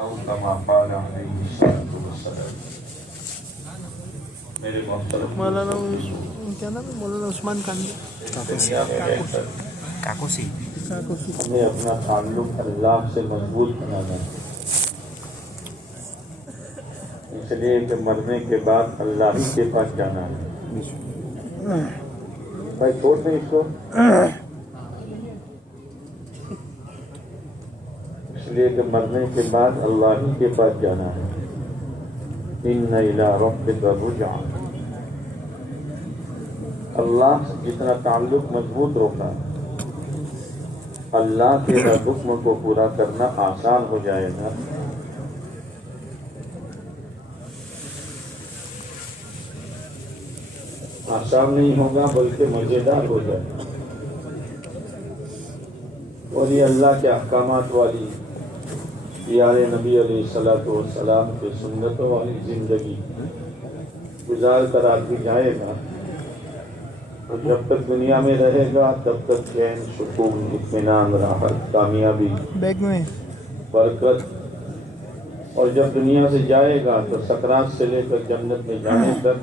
او کما قال علیہ الصلوۃ والسلام۔ میرے محترم مولانا کیا نام ہے؟ مولانا عثمان خان دنیا میں رہ کر کاکوسی ہمیں اپنا تعلق اللہ سے مضبوط بنانا ہے، اس لیے کہ مرنے کے بعد اللہ ہی کے پاس جانا ہے۔ بھائی چھوڑ دیں اس کو، اس لیے کہ مرنے کے بعد اللہ ہی کے پاس جانا ہے۔ ان الی ربک الرجعى، اللہ سے جتنا تعلق مضبوط ہوگا اللہ کے ہر حکم کو پورا کرنا آسان ہو جائے گا۔ آسان نہیں ہوگا بلکہ مزیدار ہو جائے گا، اور یہ اللہ کے احکامات والی پیارے نبی علیہ الصلوۃ والسلام کے سنتوں والی زندگی گزار کر آدمی جائے گا، اور جب تک دنیا میں رہے گا تب تک چین، سکون، اطمینان، راحت، کامیابی، بیگ میں برکت، اور جب دنیا سے جائے گا تو سکرات سے لے کر جنت میں جانے تک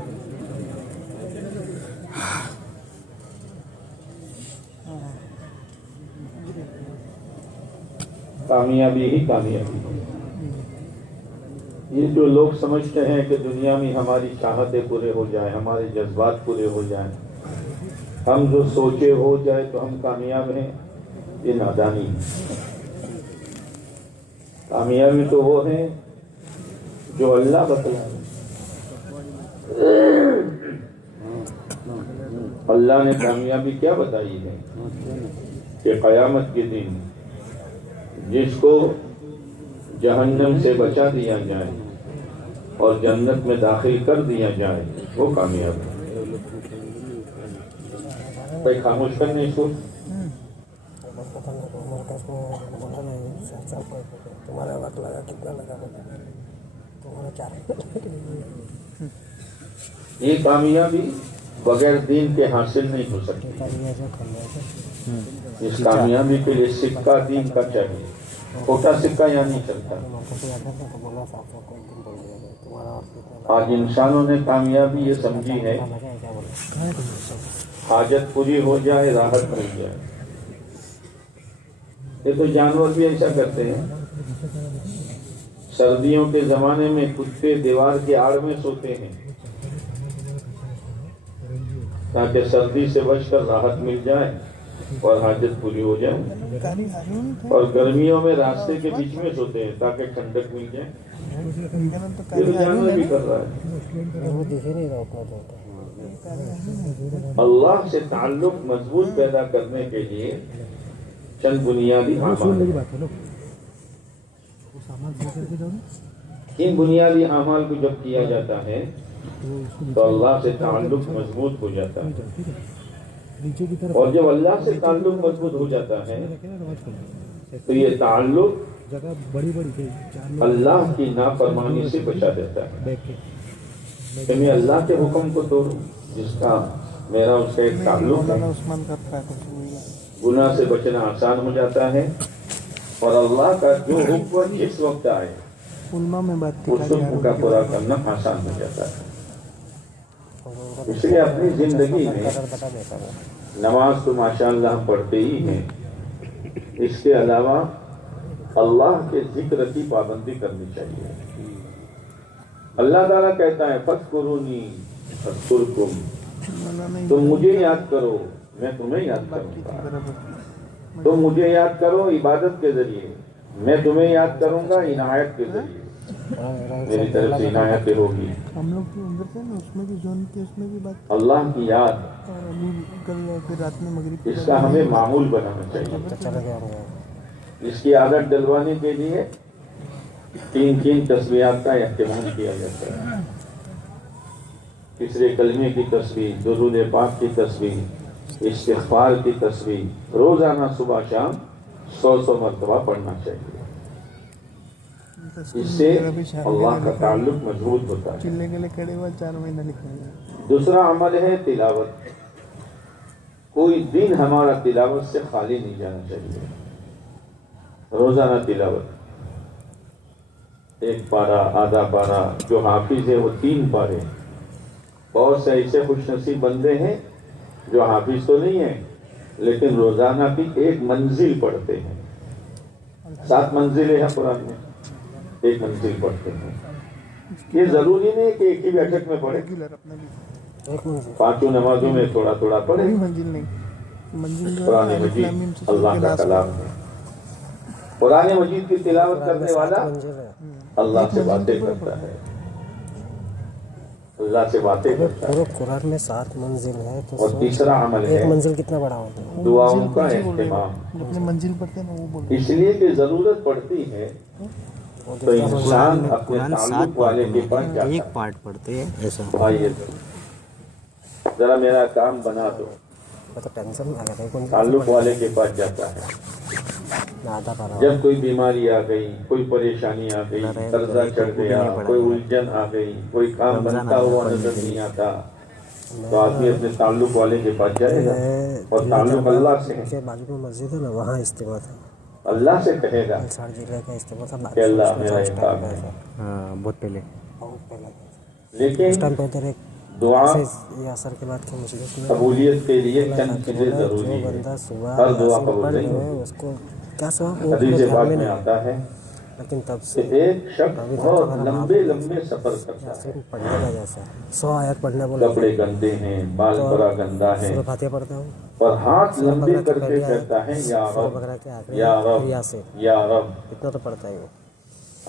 کامیابی ہی کامیابی۔ یہ جو لوگ سمجھتے ہیں کہ دنیا میں ہماری چاہتیں پورے ہو جائیں، ہمارے جذبات پورے ہو جائیں، ہم جو سوچے ہو جائے تو ہم کامیاب ہیں، یہ نادانی ہے۔ کامیابی تو وہ ہے جو اللہ بتلائے۔ اللہ نے کامیابی کیا بتائی ہے کہ قیامت کے دن جس کو جہنم سے بچا دیا جائے اور جنت میں داخل کر دیا جائے وہ کامیاب ہے۔ بھائی خاموش کرنے اس کو۔ تمہارا وقت لگا کتنا لگا تمہارا کیا؟ یہ کامیابی بغیر دین کے حاصل نہیں ہو سکتی۔ اس کامیابی کے لیے سکہ دین کا چاہیے، کھوٹا سکہ یا نہیں چلتا۔ آج انسانوں نے کامیابی یہ سمجھی ہے حاجت پوری ہو جائے، راحت مل جائے۔ یہ تو جانور بھی ایسا کرتے ہیں۔ سردیوں کے زمانے میں کتے دیوار کے آڑ میں سوتے ہیں تاکہ سردی سے بچ کر راحت مل جائے اور حاجت پوری ہو جائے، اور گرمیوں میں راستے کے بیچ میں سوتے ہیں تاکہ ٹھنڈک مل جائے۔ یہ تو جانور بھی کر رہا ہے۔ اللہ سے تعلق مضبوط پیدا کرنے کے لیے چند بنیادی اعمال ہیں۔ ان بنیادی اعمال کو جب کیا جاتا ہے تو اللہ سے تعلق مضبوط ہو جاتا ہے، اور جب اللہ سے تعلق مضبوط ہو جاتا ہے تو یہ تعلق اللہ کی نافرمانی سے بچا دیتا ہے کہ میں اللہ کے حکم کو توڑوں جس کا میرا اس کا ایک تعلق ہے۔ گناہ سے بچنا آسان ہو جاتا ہے، اور اللہ کا جو حکم جس وقت آئے اس حکم کا پورا کرنا آسان ہو جاتا ہے۔ اس لیے اپنی زندگی میں نماز تو ماشاءاللہ پڑھتے ہی ہیں، اس کے علاوہ اللہ کے ذکر کی پابندی کرنی چاہیے۔ اللہ تعالیٰ کہتا ہے فَاذْكُرُونِي أَذْكُرْكُمْ، تم مجھے یاد کرو میں تمہیں یاد کروں گا۔ تم مجھے یاد کرو عبادت کے ذریعے، میں تمہیں یاد کروں گا عنایت کے ذریعے، میری طرف سے عنایت ہوگی۔ ہم لوگ جو اندر تھے نا اس میں بھی زون کی اس میں بھی بات اللہ کی یاد، اور ابھی کل پھر رات میں مغرب اس کا ہمیں معمول بنانا چاہیے۔ اس کی عادت ڈلوانے کے لیے تین تسبیحات کا اہتمام کیا جاتا ہے۔ تیسرے کلمے کی تسبیح، درود پاک کی تسبیح، استغفار کی تسبیح روزانہ صبح شام 100 مرتبہ پڑھنا چاہیے۔ اس سے اللہ کا تعلق مضبوط ہوتا ہے۔ چلنے کے لیے کھڑے ہوا 4 مہینہ لکھا ہے۔ دوسرا عمل ہے تلاوت۔ کوئی دن ہمارا تلاوت سے خالی نہیں جانا چاہیے۔ روزانہ تلاوت، ایک پارہ آدھا پارہ، جو حافظ ہے وہ 3 پارے. بہت سے ایسے خوش نصیب بندے ہیں جو حافظ تو نہیں ہیں لیکن روزانہ کی 1 منزل پڑھتے ہیں. 7 منزلیں ہیں قرآن میں، 1 منزل پڑھتے ہیں. یہ ضروری نہیں کہ ایک ہی بیٹھک میں پڑھے، 5 نمازوں میں تھوڑا تھوڑا پڑھے. قرآن مجید اللہ کا کلام ہے. قرآن مجید کی تلاوت کرنے والا اللہ سے باتیں کرتا ہے، اللہ سے باتیں کرتا ہے. قرآن میں 7 منزل ہے تو اور تیسرا عمل ہے 1 منزل کتنا بڑا ہوتا ہے؟ دعاؤں کا اہتمام. منزل پڑھتے ہیں نا وہ بولتے اس لیے کہ ضرورت پڑتی ہے تو انسان اپنے قرآن 7 تعلق والے کے پاس پارٹ جاتا ایک ہے. پارٹ پڑھتے ہیں ایسا. بھائی ذرا میرا کام بنا دو، تو ٹینشن نہ لگے، تعلق والے کے پاس جاتا ہے. آدھا پارا جب کوئی بیماری آ گئی، کوئی پریشانی آ گئی، قرضہ چڑھ گیا، کوئی الجھن آ گئی، کوئی کام بنتا ہوا نظر نہیں آتا، تو آدمی اپنے تعلق والے کے پاس جائے گا. اور تعلق اللہ سے ہے، کے بازو میں مسجد ہے نا، وہاں اجتماع تھا. اللہ سے کہے گا ولساڑ ضلع کا اجتماع تھا کہ اللہ میرا یہ کام ہے. ہاں بہت پہلے. بہت پہلے اس لیکن ٹائم پہ ادھر ایک دعا یہ اثر کے بعد کی مجلس میں قبولیت کے لیے چند چیزیں جو ضروری ہیں. بندہ صبح ہر دعا یاسین قبول پڑھ نہیں لے ہوتی. اس کو کیا ثواب وہ حدیث دھیان پاک میں میں نہیں. آتا ہے لیکن تب کہ سے ایک شخص بہت لمبے لمبے سفر کرتا ہے. یاسین پڑھنے کا جیسا 100 آیت پڑھنا بولے کپڑے گندے ہیں، بال بڑا گندا ہے، سورہ فاتحہ پڑھتا ہوں، اور ہاتھ سورہ لمبے بقرہ کر کی کے پہلی آیت، کہتا ہے یا سورہ رب بقرہ کے آخری یا آیت، پھر رب یاسین. یا رب. اتنا تو پڑھتا ہی وہ.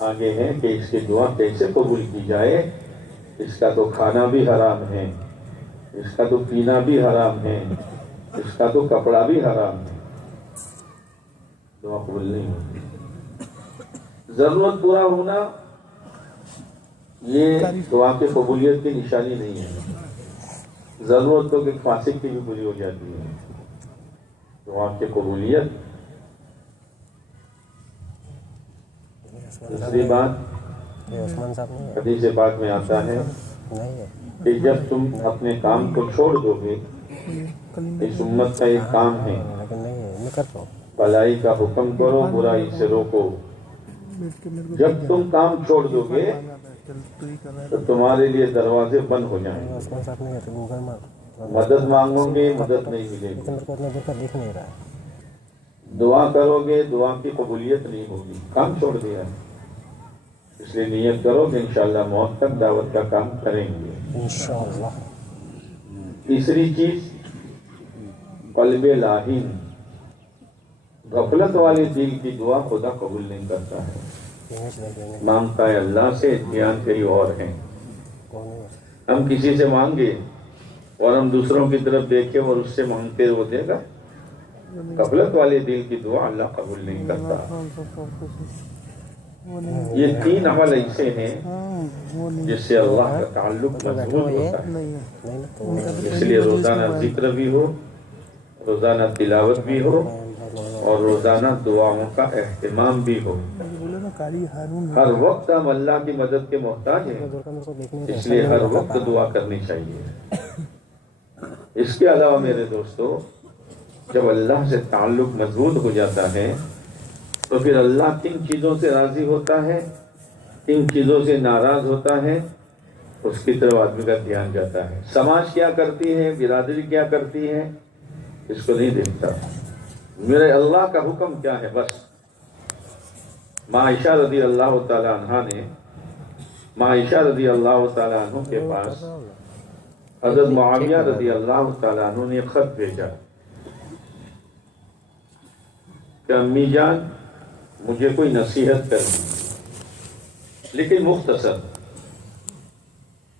آگے ہے کہ اس کی دعا کیسے قبول کی جائے. اس کا تو کھانا بھی حرام ہے، اس کا تو پینا بھی حرام ہے، اس کا تو کپڑا بھی حرام ہے. دعا قبول نہیں ہوتی. ضرورت پورا ہونا یہ دعا کی قبولیت کی نشانی نہیں ہے. ضرورت تو کہ فاسق کی بھی پوری ہو جاتی ہے. دعا کی قبولیت. دوسری بات یہ عثمان صاحب نہیں ہے. حدیث پاک میں آتا ہے نہیں ہے. کہ جب تم اپنے کام کو چھوڑ دو گے، اس امت کا ایک کام ہے لیکن نہیں ہے، میں کرتا ہوں. بھلائی کا حکم کرو، برائی سے روکو. جب تم کام چھوڑ دو گے تو تمہارے لیے دروازے بند ہو جائیں گے. عثمان صاحب نہیں ہے تو گوگل مار. مدد مانگو گے، مدد نہیں ملے گی. لیکن میرے کو اتنا دور کا دکھ نہیں رہا ہے. دعا کرو گے، دعا کی قبولیت نہیں ہوگی. کام چھوڑ دیا ہے، اس لیے نیت کرو کہ انشاءاللہ موت تک دعوت کا کام کریں گے. انشاءاللہ. تیسری چیز قلب لاہین. غفلت والے دل کی دعا خدا قبول نہیں کرتا ہے. مانگتا ہے اللہ سے، دھیان کہیں اور ہے. ہم کسی سے مانگے اور ہم دوسروں کی طرف دیکھیں اور اس سے مانگتے وہ دے گا. غفلت والے دل کی دعا اللہ قبول نہیں کرتا. یہ 3 عمل ایسے ہیں جس سے اللہ کا تعلق مضبوط ہوتا ہے. اس لیے روزانہ ذکر بھی ہو، روزانہ تلاوت بھی ہو، اور روزانہ دعاؤں کا اہتمام بھی ہو. ہر وقت ہم اللہ کی مدد کے محتاج ہیں، اس لیے ہر وقت دعا کرنی چاہیے. اس کے علاوہ میرے دوستو، جب اللہ سے تعلق مضبوط ہو جاتا ہے تو پھر اللہ 3 چیزوں سے راضی ہوتا ہے، 3 چیزوں سے ناراض ہوتا ہے. اس کی طرف آدمی کا دھیان جاتا ہے. سماج کیا کرتی ہے، برادری کیا کرتی ہے، اس کو نہیں دیکھتا. میرے اللہ کا حکم کیا ہے بس. عائشہ رضی اللہ تعالیٰ عنہ نے، عائشہ رضی اللہ تعالیٰ عنہ کے پاس حضرت معاویہ رضی اللہ تعالیٰ عنہ نے خط بھیجا کہ امی جان مجھے کوئی نصیحت کرنی، لیکن مختصر.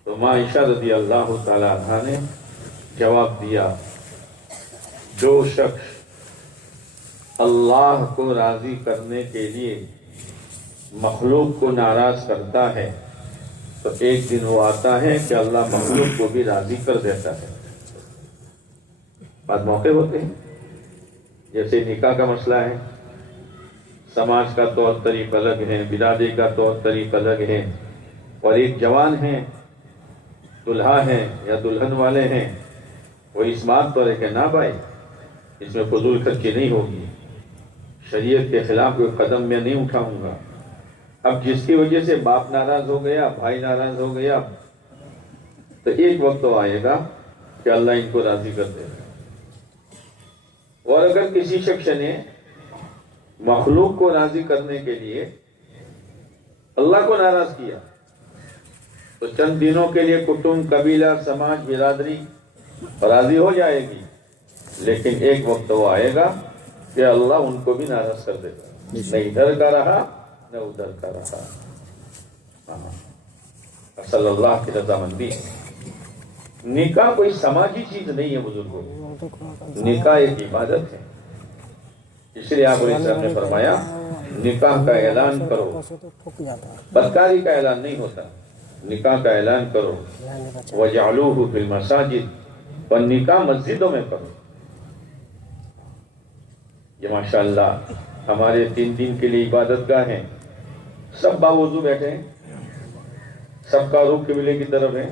تو عائشہ رضی اللہ تعالیٰ عنہ نے جواب دیا، جو شخص اللہ کو راضی کرنے کے لیے مخلوق کو ناراض کرتا ہے تو ایک دن وہ آتا ہے کہ اللہ مخلوق کو بھی راضی کر دیتا ہے. بعد موقع ہوتے ہیں، جیسے نکاح کا مسئلہ ہے، سماج کا طور طریق الگ ہے، برادری کا طور طریق الگ ہے، اور ایک جوان ہیں، دلہا ہیں یا دلہن والے ہیں، وہ اس بات پر ہے کہ نہ بھائی اس میں فضول خرچی نہیں ہوگی، شریعت کے خلاف کوئی قدم میں نہیں اٹھاؤں گا، اب جس کی وجہ سے باپ ناراض ہو گیا، بھائی ناراض ہو گیا، تو ایک وقت تو آئے گا کہ اللہ ان کو راضی کر دے گا۔ اور اگر کسی شخص نے مخلوق کو راضی کرنے کے لیے اللہ کو ناراض کیا تو چند دنوں کے لیے کٹمب، قبیلہ، سماج، برادری راضی ہو جائے گی، لیکن ایک وقت وہ آئے گا کہ اللہ ان کو بھی ناراض کر دے گا، نہ ادھر کا رہا نہ ادھر کا رہا۔ صلی اللہ کی رضامندی۔ نکاح کوئی سماجی چیز نہیں ہے بزرگوں، نکاح ایک عبادت ہے۔ اس لیے آپ علیہ السلام نے فرمایا نکاح کا اعلان کرو، بدکاری کا اعلان نہیں ہوتا، نکاح کا اعلان کرو، وَجَعْلُوهُ فِي الْمَسَاجِدِ، اور نکاح مسجدوں میں کرو۔ یہ ماشاءاللہ ہمارے 3 دن کے لیے عبادت گاہ ہیں، سب باوضو بیٹھے ہیں، سب کا رخ قبلے کی طرف ہے،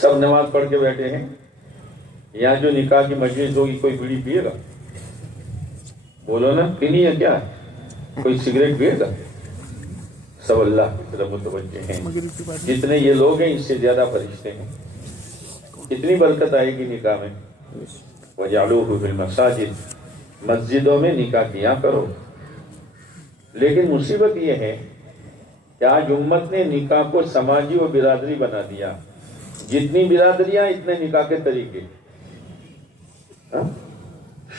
سب نماز پڑھ کے بیٹھے ہیں۔ یہاں جو نکاح کی مجلس ہوگی کوئی بیڑی پیے گا؟ بولو نا، پینی ہے کیا؟ کوئی سگریٹ پیے گا؟ سب اللہ کی طرف متوجہ ہیں۔ جتنے یہ لوگ ہیں اس سے زیادہ فرشتے ہیں۔ کتنی برکت آئے گی نکاح میں۔ وَجَعْلُوهُ فِي الْمَسَاجِدِ، مسجدوں میں نکاح کیا کرو۔ لیکن مصیبت یہ ہے کہ آج امت نے نکاح کو سماجی و برادری بنا دیا۔ جتنی برادریاں اتنے نکاح کے طریقے،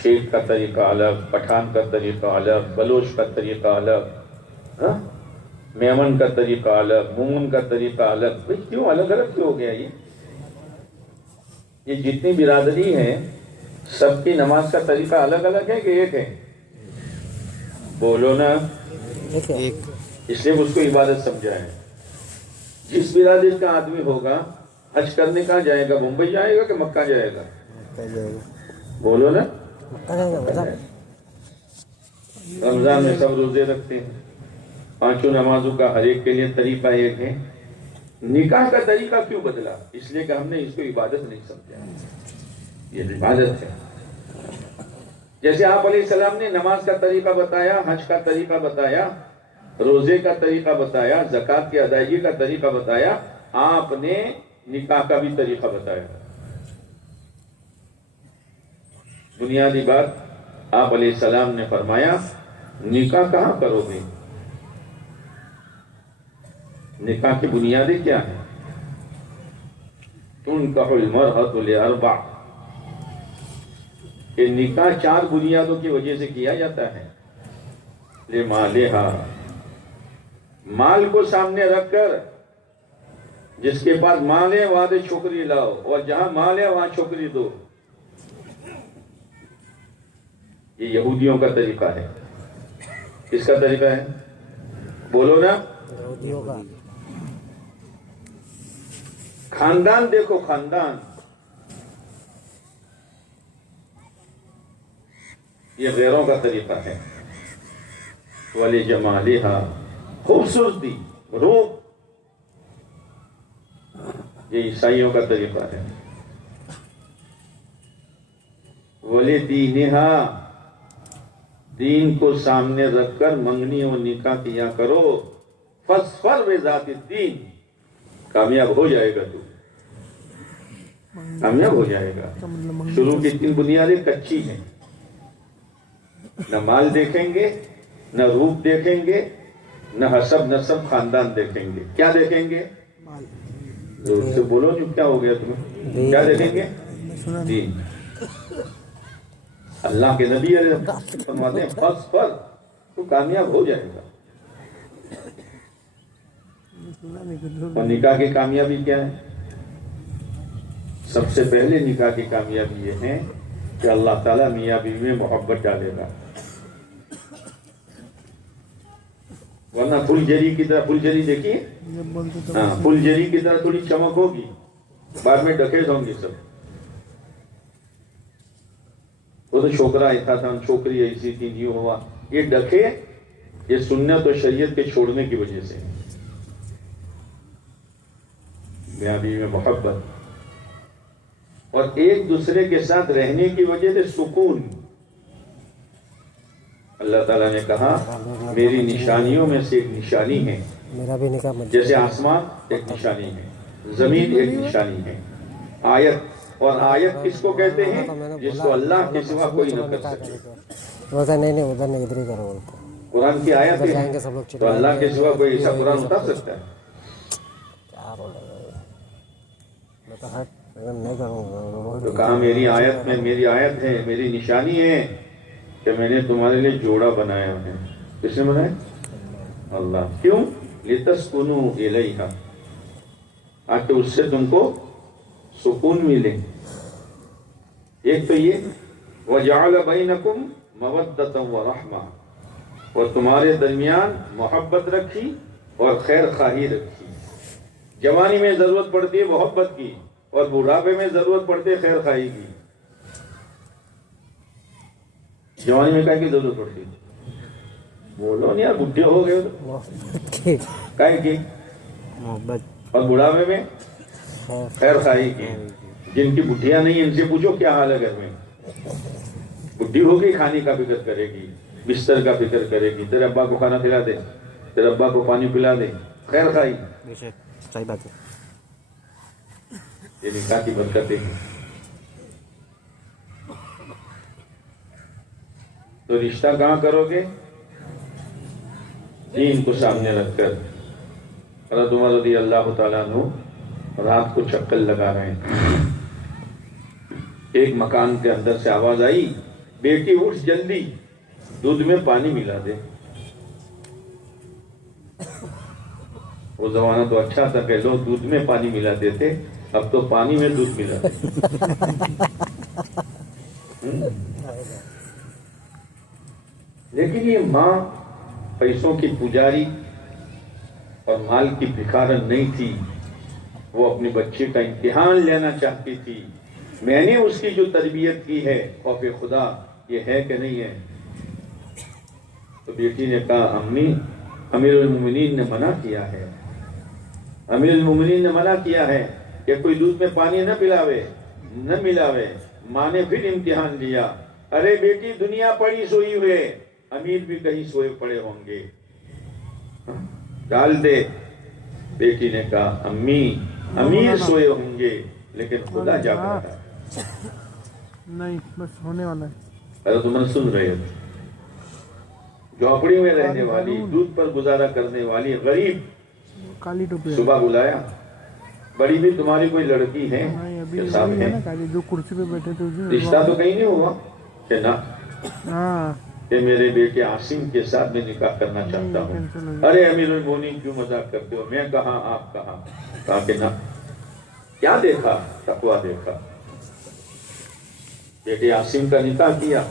شیخ کا طریقہ الگ، پٹھان کا طریقہ الگ، بلوچ کا طریقہ الگ، میمن کا طریقہ الگ، مومن کا طریقہ الگ۔ بھئی کیوں الگ الگ کیوں ہو گیا؟ یہ جتنی برادری ہے سب کی نماز کا طریقہ الگ الگ ہے کہ ایک ہے؟ بولو نا، ایک۔ اس لیے اس کو عبادت سمجھا ہے۔ جس برادری کا آدمی ہوگا حج کرنے کہاں جائے گا؟ ممبئی جائے گا کہ مکہ جائے گا؟ بولو نا۔ رمضان میں سب روزے رکھتے ہیں، 5 نمازوں کا ہر ایک کے لیے طریقہ ایک ہے۔ نکاح کا طریقہ کیوں بدلا؟ اس لیے کہ ہم نے اس کو عبادت نہیں سمجھا۔ یہ عبادت ہے۔ جیسے آپ علیہ السلام نے نماز کا طریقہ بتایا، حج کا طریقہ بتایا، روزے کا طریقہ بتایا، زکوٰۃ کی ادائیگی کا طریقہ بتایا، آپ نے نکاح کا بھی طریقہ بتایا۔ بنیادی بات آپ علیہ السلام نے فرمایا نکاح کہاں کرو گے؟ نکاح کی بنیادیں کیا ہیں؟ تنکح المرأة لأربع، کہ نکاح 4 بنیادوں کی وجہ سے کیا جاتا ہے۔ لمالہا، مال کو سامنے رکھ کر، جس کے پاس مال ہے وہاں سے چھوکری لاؤ، اور جہاں مال ہے وہاں چھوکری دو۔ یہ یہودیوں کا طریقہ ہے۔ کس کا طریقہ ہے؟ بولو نا۔ خاندان دیکھو، خاندان، یہ غیروں کا طریقہ ہے۔ وَلِجَمَالِهَا، خوبصورتی، روپ، یہ عیسائیوں کا طریقہ ہے۔ وَلِدِينِهَا، دین کو سامنے رکھ کر منگنی اور نکاح کیا کرو۔ فَاصْفَرْ بِذَاتِ الدِّین، کامیاب ہو جائے گا، تو کامیاب ہو جائے گا۔ شروع کی 3 بنیادیں کچی ہیں، نہ مال دیکھیں گے، نہ روپ دیکھیں گے، نہ حسب نسب خاندان دیکھیں گے۔ کیا دیکھیں گے؟ زور سے بولو، جو کیا ہو گیا تمہیں؟ کیا دیکھیں گے؟ دین۔ اللہ کے نبی علیہ السلام فرماتے ہیں فَاصْفَرْ، تو کامیاب ہو جائے گا۔ اور نکاح کی کامیابی کیا ہے؟ سب سے پہلے نکاح کی کامیابی یہ ہے کہ اللہ تعالیٰ میاں بیوی میں محبت ڈالے گا۔ ورنہ پھل جری کی طرح، پھل جری دیکھیے، ہاں، پھل جری کی طرح تھوڑی چمک ہوگی، بعد میں ڈکیت ہوں گی سب۔ وہ تو چھوکرا ایسا تھا، چھوکری ایسی تھی، یہ ہوا، یہ ڈکے، یہ سنت و شریعت کے چھوڑنے کی وجہ سے۔ میاں بیوی میں محبت اور ایک دوسرے کے ساتھ رہنے کی وجہ سے سکون۔ اللہ تعالیٰ نے کہا میری نشانیوں میں سے ایک نشانی ہے، میرا بھی نکاح مسجد جیسے آسمان ایک نشانی ہے، زمین ایک نشانی ہے، آیت، اور آیت کس کو کہتے ہیں؟ جس کو اللہ کے سوا کوئی نہ کر سکے۔ بولتا نہیں ادھر نہیں ادھر ہی کرو بولتے قرآن کی آیت ادھر جائیں ہے گے سب لوگ تو چلائیں اللہ کے گے، سوا کوئی ایسا قرآن اتار سکتا ہے؟ کیا بول رہے ہو؟ میں تو ہٹ نہیں کروں گا۔ تو کہا میری آیت میں، میری آیت ہے، میری نشانی ہے کہ میں نے تمہارے لیے جوڑا بنایا ہے۔ کس نے بنایا؟ اللہ۔ کیوں؟ لِتَسْكُنُوا إِلَيْهَا، تاکہ اس سے تم کو سکون ملے۔ ایک تو یہ وَجَعَلَ بَيْنَكُمْ مَوَدَّةً وَرَحْمَةً، اور تمہارے درمیان محبت رکھی اور خیر خواہی رکھی۔ جوانی میں ضرورت پڑتی ہے محبت کی، اور بڑھاپے میں ضرورت پڑتی ہے خیر خواہی کی۔ جوانی میں کیا کی ضرورت پڑتی ہے؟ بولو نہیں یار، بڈھے ہو گئے تو کیا کی؟ محبت۔ اور بڑھاپے میں خیر خواہی کی۔ جن کی بڈھیاں نہیں ان سے پوچھو کیا حال ہے گھر میں۔ بڈھی ہوگی کھانے کا فکر کرے گی، بستر کا فکر کرے گی، تیرے ابا کو کھانا کھلا دے، تیرے ابا کو پانی پلا دے، خیر خواہی۔ صحیح بات ہے۔ یہ نکاح کی برکتیں ہیں۔ تو رشتہ کہاں کرو گے؟ دین کو سامنے رکھ کر۔ حضرت عمر رضی اللہ تعالیٰ عنہ رات کو چکر لگا رہے ہیں، ایک مکان کے اندر سے آواز آئی، بیٹی اٹھ جلدی، دودھ میں پانی ملا دے۔ وہ زمانہ تو اچھا تھا کہ لوگ دودھ میں پانی ملاتے تھے، اب تو پانی میں دودھ ملاتے۔ لیکن یہ ماں پیسوں کی پجاری اور مال کی بھکارن نہیں تھی، وہ اپنے بچے کا امتحان لینا چاہتی تھی۔ میں نے اس کی جو تربیت کی ہے، خوف خدا یہ ہے کہ نہیں ہے؟ تو بیٹی نے کہا امی، امیر المومنین نے منع کیا ہے، امیر المومنین نے منع کیا ہے کہ کوئی دودھ میں پانی نہ پلاوے، نہ ملاوے۔ ماں نے پھر امتحان لیا، ارے بیٹی دنیا پڑی سوئی ہوئے، امیر بھی کہیں سوئے پڑے ہوں گے، ڈال دے۔ بیٹی نے کہا امی، امیر سوئے ہوں گے لیکن خدا جاگ رہا ہے۔ نہیں بس ہونے والا ہے۔ حضرت عمر سن رہے تھے، جھونپڑی میں رہنے والی، دودھ پر گزارا کرنے والی غریب، کالی ٹوپی صبح بلایا، بڑی بھی تمہاری کوئی لڑکی ہے کہ صاحب ہے؟ کالی جو کرسی پہ بیٹھے تھے رشتہ تو کہیں نہیں ہوا کہ نہ، ہاں کہ میرے بیٹے عاصم کے ساتھ میں نکاح کرنا چاہتا ہوں۔ ارے امیر المومنین کیوں مذاق کرتے ہو، میں کہاں آپ کہاں؟ کہا کہ نہ۔ کیا دیکھا؟ تقویٰ دیکھا۔ بیٹے عاصم کا نکاح کیا،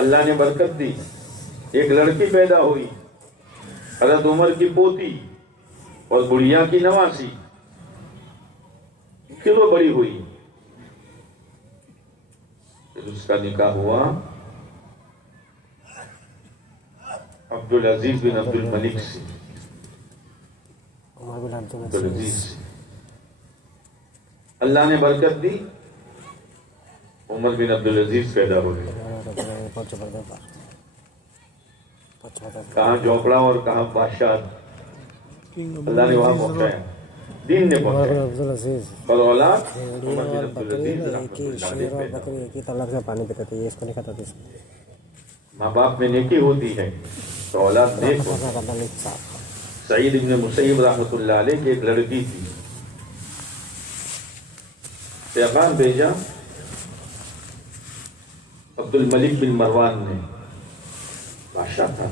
اللہ نے برکت دی، ایک لڑکی پیدا ہوئی، حضرت عمر کی پوتی اور بڑھیا کی نواسی۔ پھر وہ بڑی ہوئی، پھر اس کا نکاح ہوا عبدالعزیز بن عبد الملک سے، عمر بن عبدالعزیز سے۔ اللہ نے برکت دی، عمر بن عبدالعزیز پیدا ہو گئے۔ کہاں جھونپڑا اور کہاں بادشاہ، اللہ نے وہاں پہنچایا، دین نے پہنچایا۔ اور اولاد عمر بن عبدالعزیز رحمۃ اللہ علیہ پیدا ہوئی۔ ایک ہی طلاق سے پانی پیتے تھے، یہ اس کو نہیں کھاتا تھا۔ ماں باپ میں نیکی ہوتی ہے تو اولاد نیک ہوتی ہے۔ سعید ابن مسیب رحمۃ اللہ علیہ کی ایک لڑکی تھی، پیغام بھیجا عبد الملک بن مروان نے، بادشاہ تھا،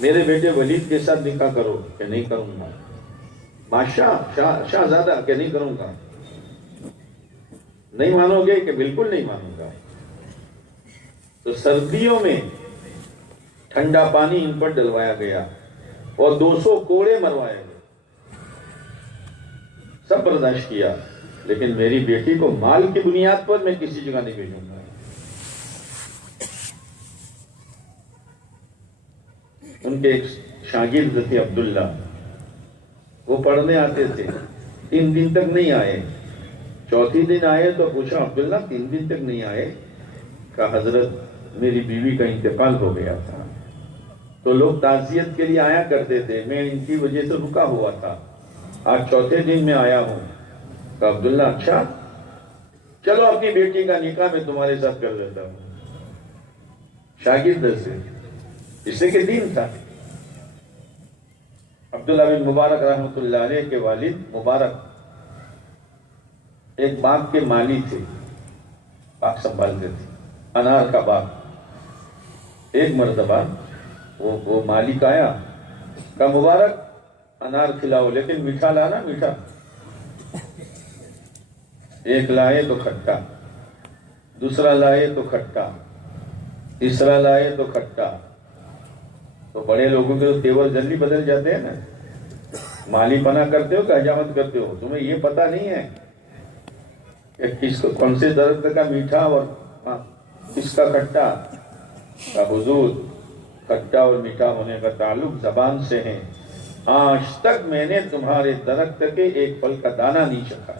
میرے بیٹے ولید کے ساتھ نکاح کرو کہ نہیں کروں گا۔ بادشاہ شہزادہ کہ نہیں کروں گا، نہیں مانو گے کہ بالکل نہیں مانوں گا۔ تو سردیوں میں ٹھنڈا پانی ان پر ڈلوایا گیا اور 200 کوڑے مروائے گئے، سب برداشت کیا، لیکن میری بیٹی کو مال کی بنیاد پر میں کسی جگہ نہیں بھیجوں گا۔ ان کے ایک شاگرد تھے عبداللہ، وہ پڑھنے آتے تھے، 3 دن تک نہیں آئے، چوتھی دن آئے تو پوچھا عبداللہ 3 دن تک نہیں آئے؟ کہا حضرت میری بیوی کا انتقال ہو گیا تھا، تو لوگ تعزیت کے لیے آیا کرتے تھے، میں ان کی وجہ سے رکا ہوا تھا، آج چوتھے دن میں آیا ہوں۔ کہ عبداللہ اچھا چلو اپنی بیٹی کا نکاح میں تمہارے ساتھ کر دیتا ہوں۔ شاگرد سے اس نے کہ دین تھا۔ عبداللہ بن مبارک رحمۃ اللہ علیہ کے والد مبارک ایک باغ کے مالی تھے، باغ سنبھالتے تھے، انار کا باغ۔ ایک مرتبہ وہ مالک آیا، کہا مبارک انار کھلاؤ لیکن میٹھا لانا، میٹھا۔ ایک لائے تو کھٹا، دوسرا لائے تو کھٹا، تیسرا لائے تو کھٹا۔ تو بڑے لوگوں کے تو تیور جلدی بدل جاتے ہیں نا، مالی پنا کرتے ہو کہ حجامت کرتے ہو، تمہیں یہ پتہ نہیں ہے کہ کس کو کون سے درخت کا میٹھا اور کس کا کھٹا۔ کا حضور کھٹا اور میٹھا ہونے کا تعلق زبان سے ہے، آج تک میں نے تمہارے درخت کے ایک پھل کا دانہ نہیں چکھا،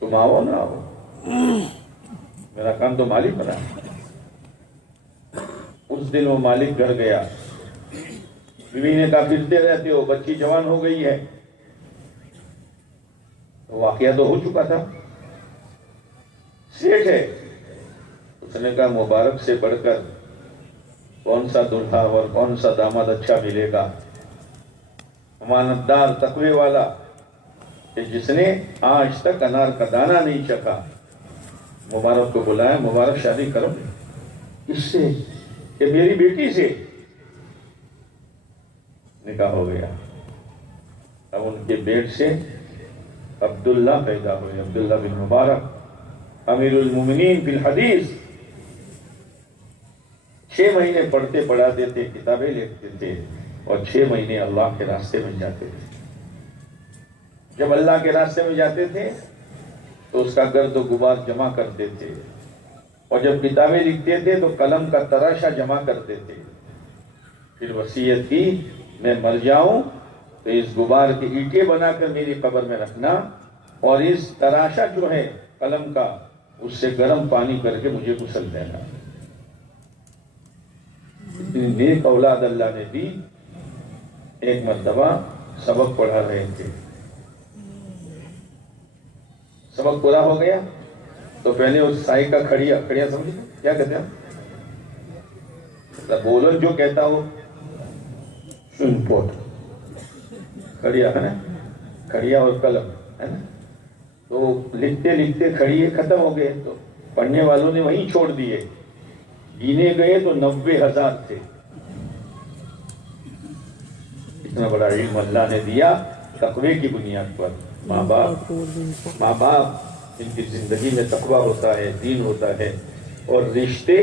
تم آؤ نہ آؤ، میرا کام تو مالک بنا۔ اس دن وہ مالک گھر گیا، بیوی نے کہا پھرتے رہتے ہو، بچی جوان ہو گئی ہے، واقعہ تو ہو چکا تھا، سیٹھ ہے۔ اس نے کہا مبارک سے بڑھ کر کون سا دلہا اور کون سا داماد اچھا ملے گا، امانتدار تقوی والا، کہ جس نے آج تک انار کا دانہ نہیں چکھا۔ مبارک کو بلایا، مبارک شادی کرو اس سے کہ میری بیٹی سے۔ نکاح ہو گیا، اب ان کے بیٹ سے عبداللہ پیدا ہوئے، عبداللہ بن مبارک امیر المومنین فی الحدیث۔ 6 مہینے پڑھتے پڑھاتے تھے، کتابیں لکھتے تھے، اور 6 مہینے اللہ کے راستے میں جاتے تھے۔ جب اللہ کے راستے میں جاتے تھے تو اس کا گرد و غبار جمع کرتے تھے، اور جب کتابیں لکھتے تھے تو قلم کا تراشا جمع کرتے تھے۔ پھر وصیت کی میں مر جاؤں تو اس غبار کی اینٹیں بنا کر میری قبر میں رکھنا، اور اس تراشا جو ہے قلم کا اس سے گرم پانی کر کے مجھے غسل دینا۔ اتنی نیک اولاد اللہ نے دی۔ ایک مرتبہ سبق پڑھا رہے تھے، سبق پورا ہو گیا تو پہلے اس سائی کا کھڑیا سمجھے کیا کہتے ہیں، بولن جو کہتا ہو سن پوٹ، کھڑیا ہے نا، کھڑیا اور قلم ہے نا، تو لکھتے لکھتے کھڑیے ختم ہو گئے، تو پڑھنے والوں نے وہیں چھوڑ دیے، گینے گئے تو 90,000 تھے۔ اتنا بڑا علم اللہ نے دیا تقوی کی بنیاد پر۔ ماں باپ ان کی زندگی میں تقوی ہوتا ہے، دین ہوتا ہے، اور رشتے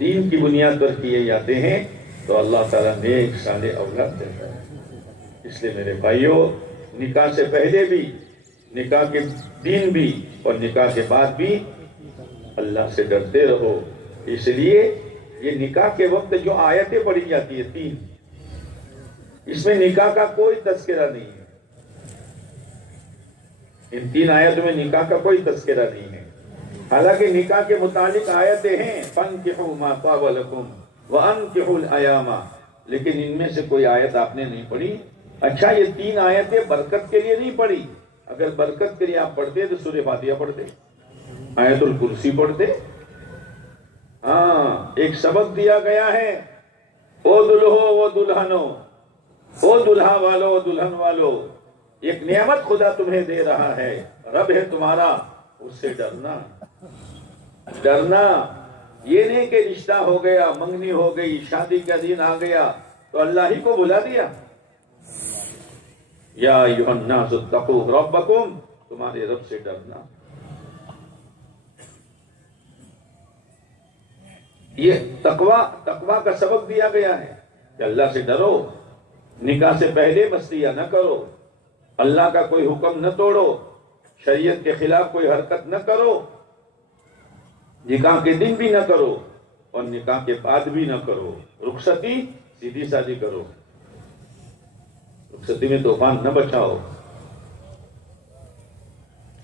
دین کی بنیاد پر کیے جاتے ہیں تو اللہ تعالیٰ نیک صالح اولاد دیتا ہے۔ اس لیے میرے بھائیوں، نکاح سے پہلے بھی، نکاح کے دن بھی، اور نکاح کے بعد بھی اللہ سے ڈرتے رہو۔ اس لیے یہ نکاح کے وقت جو آیتیں پڑھی جاتی ہے 3، اس میں نکاح کا کوئی تذکرہ نہیں ہے، ان 3 آیتوں میں نکاح کا کوئی تذکرہ نہیں ہے۔ حالانکہ نکاح کے متعلق آیتیں ہیں، فَانْكِحُوا مَا طَابَ لَكُمْ وَأَنْكِحُوا الْأَيَامَ، لیکن ان میں سے کوئی آیت آپ نے نہیں پڑھی۔ اچھا، یہ 3 آیتیں برکت کے لیے نہیں پڑھی، اگر برکت کے لیے آپ پڑھتے تو سورہ فاتحہ پڑھتے، آیت الکرسی پڑھتے۔ ہاں، ایک سبق دیا گیا ہے، او دلہو او دلہنو، او دلہا والو او دلہن والو، ایک نعمت خدا تمہیں دے رہا ہے، رب ہے تمہارا، اس سے ڈرنا۔ یہ نہیں کہ رشتہ ہو گیا، منگنی ہو گئی، شادی کا دن آ گیا تو اللہ ہی کو بلا دیا۔ یا ایھا الناس اتقوا ربکم، تمہارے رب سے ڈرنا۔ یہ تقوی کا سبق دیا گیا ہے کہ اللہ سے ڈرو، نکاح سے پہلے مستیاں نہ کرو، اللہ کا کوئی حکم نہ توڑو، شریعت کے خلاف کوئی حرکت نہ کرو، نکاح کے دن بھی نہ کرو اور نکاح کے بعد بھی نہ کرو۔ رخصتی سیدھی سادی کرو، رخصتی میں طوفان نہ بچاؤ۔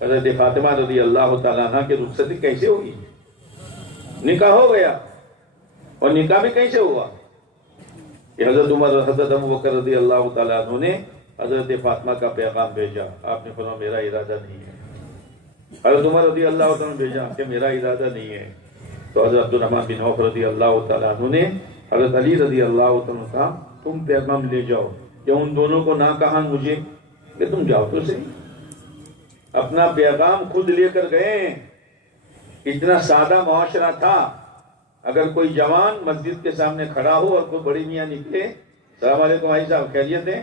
حضرت فاطمہ رضی اللہ تعالیٰ عنہ کی رخصتی کیسے ہوگی؟ نکاح ہو گیا، اور نکاح بھی کیسے ہوا کہ حضرت عمر اور حضرت ابو بکر رضی اللہ تعالیٰ عنہ نے حضرت فاطمہ کا پیغام بھیجا، آپ نے فرمایا میرا ارادہ نہیں ہے۔ حضرت عمر رضی اللہ تعالیٰ نے بھیجا کہ میرا ارادہ نہیں ہے، تو حضرت عبد الرحمن بن عوف رضی اللہ تعالیٰ عنہ نے حضرت علی رضی اللہ تعالیٰ عنہ کہا تم پیغام لے جاؤ، کہ ان دونوں کو نہ کہا مجھے کہ تم جاؤ تو صحیح، اپنا پیغام خود لے کر گئے۔ اتنا سادہ معاشرہ تھا، اگر کوئی جوان مسجد کے سامنے کھڑا ہو اور کوئی بڑی میاں نکلے، السلام علیکم بھائی صاحب خیریت ہے،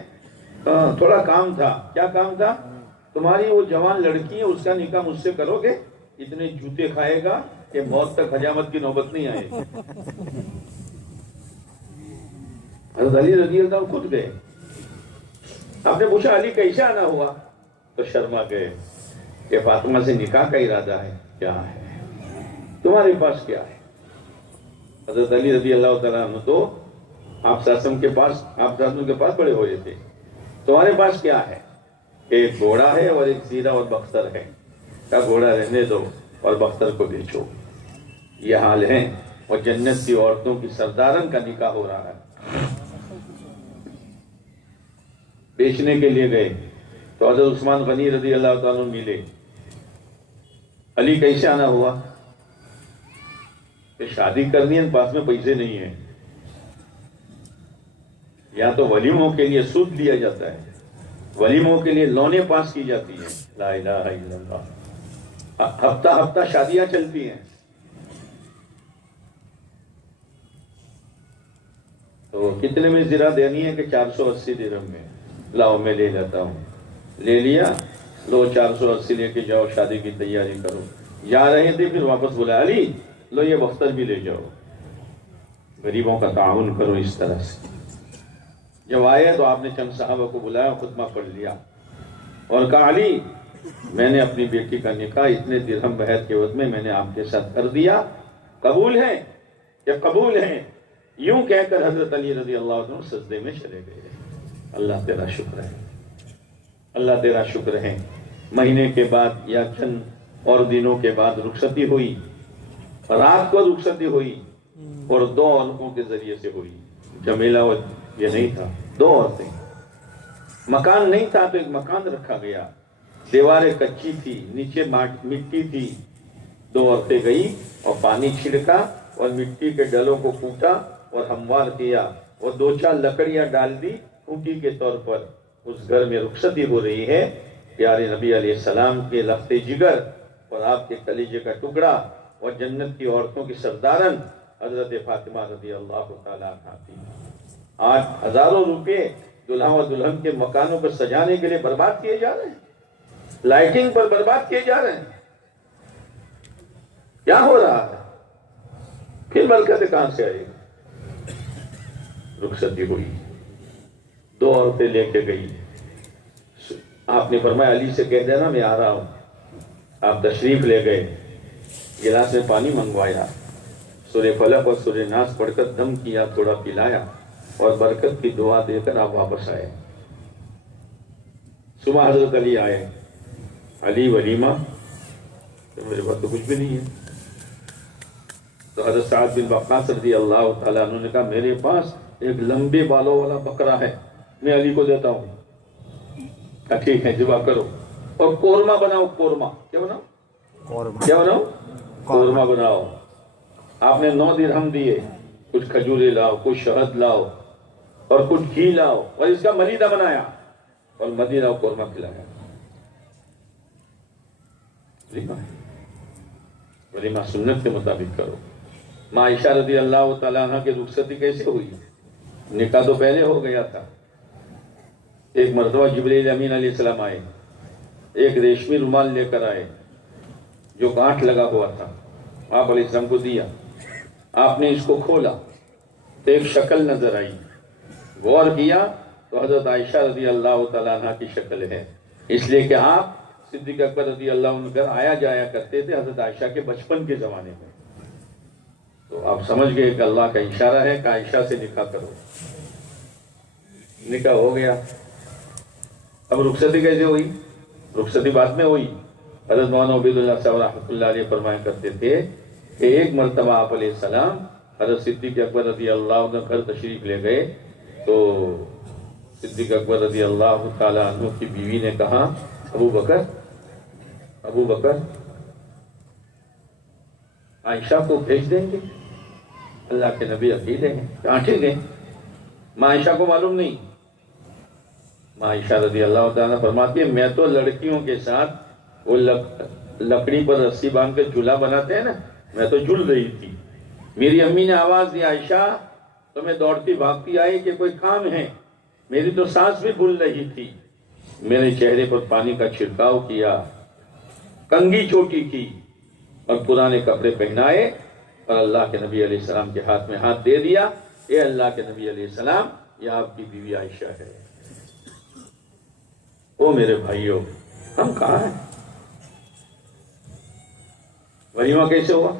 تھوڑا کام تھا، کیا کام تھا؟ تمہاری وہ جوان لڑکی ہے اس کا نکاح مجھ سے کرو گے؟ اتنے جوتے کھائے گا کہ موت تک حجامت کی نوبت نہیں آئے۔ حضرت علی رضی اللہ عنہ خود گئے۔ آپ نے پوچھا علی کیسے آنا ہوا؟ تو شرما گئے کہ فاطمہ سے نکاح کا ارادہ ہے، کیا ہے تمہارے پاس، کیا ہے؟ حضرت علی رضی اللہ تعالیٰ عنہ تو آپ ساسم کے پاس بڑے ہوئے تھے، تمہارے پاس کیا ہے؟ ایک گھوڑا ہے اور ایک زیرہ اور بختر ہے، کیا گھوڑا رہنے دو اور بختر کو بیچو، یہ حال ہے، اور جنت کی عورتوں کی سردارن کا نکاح ہو رہا ہے۔ بیچنے کے لیے گئے تو حضرت عثمان غنی رضی اللہ تعالیٰ عنہ ملے۔ علی کیسے آنا ہوا؟ کہ شادی کرنی ہے، پاس میں پیسے نہیں ہیں، یا تو ولیموں کے لیے سود لیا جاتا ہے، ولیموں کے لیے لونیں پاس کی جاتی ہیں، لا الہ الا اللہ، ہفتہ ہفتہ شادیاں چلتی ہیں۔ تو کتنے میں زرہ دینی ہے؟ کہ 480 درہم میں، لاؤ میں لے لیتا ہوں، لے لیا، لو 480 لے کے جاؤ، شادی کی تیاری کرو۔ جا رہے تھے پھر واپس بولا علی لو یہ بختر بھی لے جاؤ، غریبوں کا تعاون کرو اس طرح سے۔ جب آئے تو آپ نے چند صحابہ کو بلایا، خطبہ پڑھ لیا اور کہا علی میں نے اپنی بیٹی کا نکاح اتنے درہم بہت کے عوض میں نے آپ کے ساتھ کر دیا، قبول ہے کہ قبول ہے؟ یوں کہہ کر حضرت علی رضی اللہ عنہ سجدے میں چلے گئے۔ اللہ تیرا شکر ہے، اللہ تیرا شکر ہے۔ مہینے کے بعد یا چند اور دنوں کے بعد رخصتی ہوئی، رات کو رخصتی ہوئی، اور 2 عورتوں کے ذریعے سے ہوئی۔ جمیلہ یہ نہیں تھا، 2 عورتیں، مکان نہیں تھا تو ایک مکان رکھا گیا، دیواریں کچی تھی، نیچے مٹی تھی، 2 عورتیں گئی اور پانی چھڑکا اور مٹی کے ڈلوں کو کوٹا اور ہموار کیا اور 2-4 لکڑیاں ڈال دی خوٹی کے طور پر۔ اس گھر میں رخصتی ہو رہی ہے، پیارے نبی علیہ السلام کے لخت جگر اور آپ کے کلیجے کا ٹکڑا اور جنت کی عورتوں کی سردارن حضرت فاطمہ رضی اللہ تعالیٰ عنہا تھی۔ آج ہزاروں روپے دلہا و دلہن کے مکانوں پر سجانے کے لیے برباد کیے جا رہے ہیں، لائٹنگ پر برباد کیے جا رہے ہیں، کیا ہو رہا ہے؟ پھر برکت کہاں سے آئے گی؟ رخصتی ہوئی، 2 عورتیں لے کے گئی، آپ نے فرمایا علی سے کہہ دینا میں آ رہا ہوں۔ آپ تشریف لے گئے، گلاس میں پانی منگوایا، سورہ فلق اور سورہ ناس پڑھ کر دم کیا، تھوڑا پلایا اور برکت کی دعا دے کر آپ واپس آئے۔ صبح حضرت علی آئے، علی ولیمہ؟ میرے پاس تو کچھ بھی نہیں ہے۔ تو حضرت سعد بن وقاص رضی اللہ تعالیٰ عنہ نے کہا میرے پاس ایک لمبے بالوں والا بکرا ہے، میں علی کو دیتا ہوں۔ کہا ٹھیک ہے ذبح کرو، اور قورمہ بناؤ، قورمہ کیا بناؤ؟ کیا بناؤ؟ قورمہ بناؤ۔ آپ نے 9 درہم دیے، کچھ کھجورے لاؤ، کچھ شہد لاؤ اور کچھ گھی لاؤ، اور اس کا ملیدہ بنایا اور مدینہ قورمہ کھلایا۔ ولیمہ سنت کے مطابق کرو۔ ماں عائشہ رضی اللہ تعالیٰ عنہ کی رخصتی کیسے ہوئی؟ نکاح تو پہلے ہو گیا تھا۔ ایک مرتبہ جبریل امین علیہ السلام آئے، ایک ریشمی رومال لے کر آئے جو گانٹھ لگا ہوا تھا، آپ علیہ السلام کو دیا۔ آپ نے اس کو کھولا تو ایک شکل نظر آئی، غور کیا تو حضرت عائشہ رضی اللہ تعالیٰ عنہ کی شکل ہے، اس لیے کہ آپ صدیق اکبر رضی اللہ عنہ گھر آیا جایا کرتے تھے حضرت عائشہ کے بچپن کے زمانے میں۔ تو آپ سمجھ گئے کہ اللہ کا اشارہ ہے کہ عائشہ سے نکاح کرو۔ نکاح ہو گیا۔ اب رخصتی کیسے ہوئی؟ رخصتی بعد میں ہوئی، حضرت مولانا عبید اللہ صاحب رحمۃ اللہ علیہ فرمایا کرتے تھے کہ ایک مرتبہ آپ علیہ السلام حضرت صدیق اکبر رضی اللہ عنہ گھر تشریف لے گئے تو صدیق اکبر رضی اللہ تعالیٰ عنہ کی بیوی نے کہا ابو بکر عائشہ کو بھیج دیں گے، اللہ کے نبی اکیلے ہیں، ڈانٹیں گے؟ ماں عائشہ کو معلوم نہیں. ماں عائشہ رضی اللہ تعالیٰ فرماتی ہے میں تو لڑکیوں کے ساتھ وہ لکڑی پر رسی باندھ کے جھولا بناتے ہیں نا، میں تو جھول رہی تھی. میری امی نے آواز دی عائشہ تو میں دوڑتی بھاگتی آئی کہ کوئی کام ہے. میری تو سانس بھی بھول رہی تھی. میرے چہرے پر پانی کا چھڑکاؤ کیا، کنگھی چوٹی کی اور پرانے کپڑے پہنائے اور اللہ کے نبی علیہ السلام کے ہاتھ میں ہاتھ دے دیا. اے اللہ کے نبی علیہ السلام، یہ آپ کی بیوی عائشہ ہے. او میرے بھائیوں، ہم کہاں ہیں؟ ولیمہ کیسے ہوا؟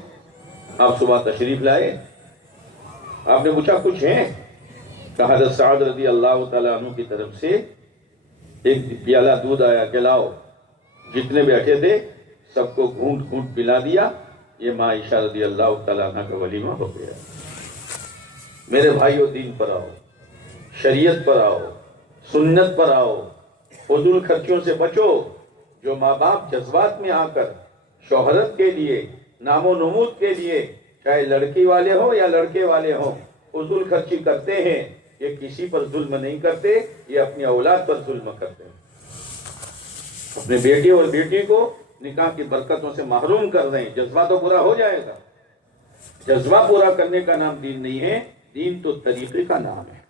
آپ صبح تشریف لائے، آپ نے پوچھا کچھ ہیں؟ کہا حضرت سعد رضی اللہ تعالیٰ عنہ کی طرف سے ایک پیالہ دودھ آیا کہ لاؤ. جتنے بیٹھے تھے سب کو گھونٹ گھونٹ پلا دیا. یہ ماں عائشہ رضی اللہ تعالیٰ عنہ کا ولیمہ ہو گیا. میرے بھائیوں، دین پر آؤ، شریعت پر آؤ، سنت پر آؤ، فضول خرچیوں سے بچو. جو ماں باپ جذبات میں آ کر شہرت کے لیے، نام و نمود کے لیے، چاہے لڑکی والے ہوں یا لڑکے والے ہوں، فضول خرچی کرتے ہیں، یہ کسی پر ظلم نہیں کرتے، یہ اپنی اولاد پر ظلم کرتے ہیں. اپنے بیٹے اور بیٹی کو نکاح کی برکتوں سے محروم کر رہے ہیں. جذبہ تو پورا ہو جائے گا. جذبہ پورا کرنے کا نام دین نہیں ہے، دین تو طریقے کا نام ہے.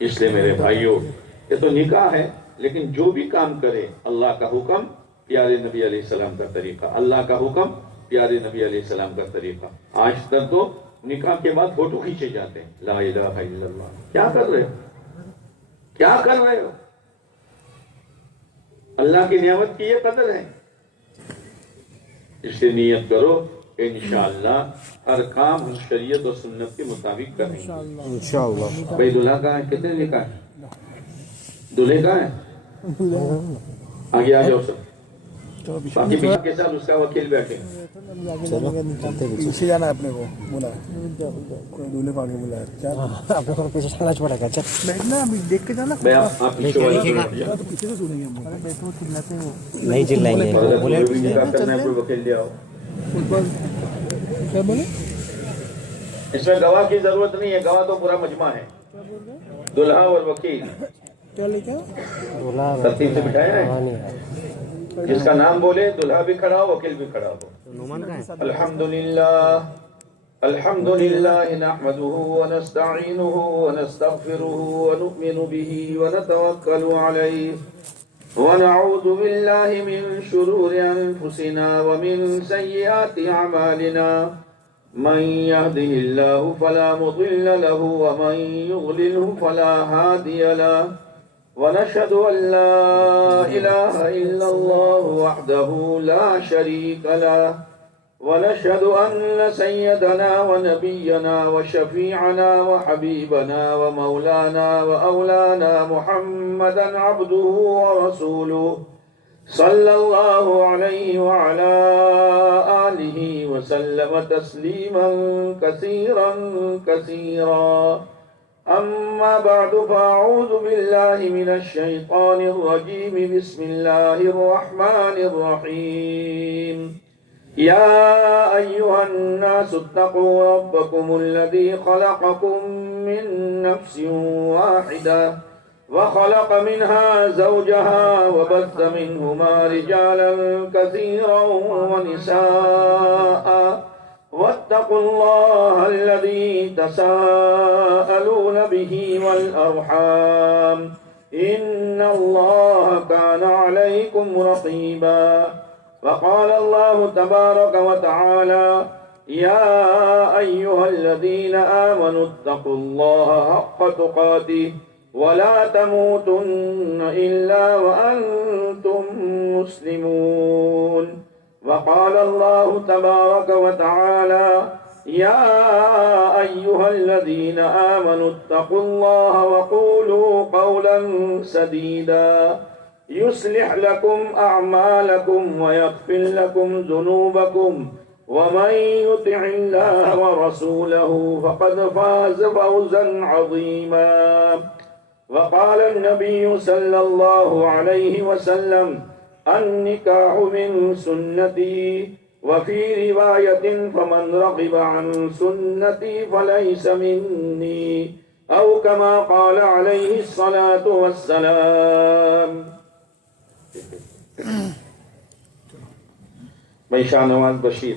اس لیے میرے بھائیوں، یہ تو نکاح ہے، لیکن جو بھی کام کرے اللہ کا حکم، پیارے نبی علیہ السلام کا طریقہ. اللہ کا حکم، پیارے نبی علیہ السلام کا طریقہ. آج تک تو نکاح کے بعد فوٹو کھینچے جاتے ہیں. لا الہ الا اللہ. کیا کر رہے ہو؟ کیا کر رہے ہو؟ اللہ کی نعمت کی یہ قدر ہے. اس سے نیت کرو کہ انشاءاللہ ہر کام شریعت اور سنت کے مطابق کریں گے انشاءاللہ. بھائی دلہا کہاں ہے؟ کتنے نکاح ہے؟ دلہے کہاں ہے؟ آگے آ جاؤ سب. باقی کے ساتھ اس کا وکیل بیٹھے. پیچھے جانا ہے اپنے کو، بولا کوئی دولہے کو آگے بولا ہے. اپنے کو پیچھے چلنا پڑے گا. بیٹھنا ابھی دیکھ کے جانا. آپ پیچھے والے کو بیٹھ جاؤ. پیچھے سے سنیں گے ہم. بیٹھو چلاتے ہیں وہ نہیں چلائیں گے. اگر کوئی نکاح کرنا ہے کوئی وکیل لے آؤ. کیا بولے؟ اس میں گواہ کی ضرورت نہیں ہے، گواہ تو پورا مجمع ہے. دلہا اور وکیل کیا لے کے ترتیب سے بٹھایا ہے. جس کا نام بولے دلہا بھی کھڑا ہو، وکیل بھی کھڑا ہو. الحمدللہ الحمدللہ نحمده ونستعینه ونستغفره ونؤمن به ونتوکل علیہ ونعوذ باللہ من شرور انفسنا ومن سیئات اعمالنا من يهده الله فلا مضل له ومن يضلله فلا هادي له ونشهد أن لا إله إلا الله وحده لا شريك له ونشهد أن سيدنا ونبينا وشفيعنا وحبيبنا ومولانا وأولانا محمدا عبده ورسوله صلى الله عليه وعلى آله وسلم تسليما كثيرا كثيرا. أما بعد فأعوذ بالله من الشيطان الرجيم. بسم الله الرحمن الرحيم. يا أيها الناس اتقوا ربكم الذي خلقكم من نفس واحدة وخلق منها زوجها وبث منهما رجالا كثيرا ونساء واتقوا الله الذي تساءلون به والأرحام إن الله كان عليكم رقيبا. وقال الله تبارك وتعالى يا أيها الذين آمنوا اتقوا الله حق تقاته ولا تموتن إلا وأنتم مسلمون. وقال الله تبارك وتعالى يا أيها الذين آمنوا اتقوا الله وقولوا قولا سديدا يصلح لكم أعمالكم ويغفر لكم ذنوبكم ومن يطع الله ورسوله فقد فاز فوزا عظيما. وقال النبي صلى الله عليه وسلم النكاح من سنتي، وفي رواية فمن رغب عن سنتي فليس مني، أو كما قال عليه الصلاة والسلام. میں شاہ نواز بشیر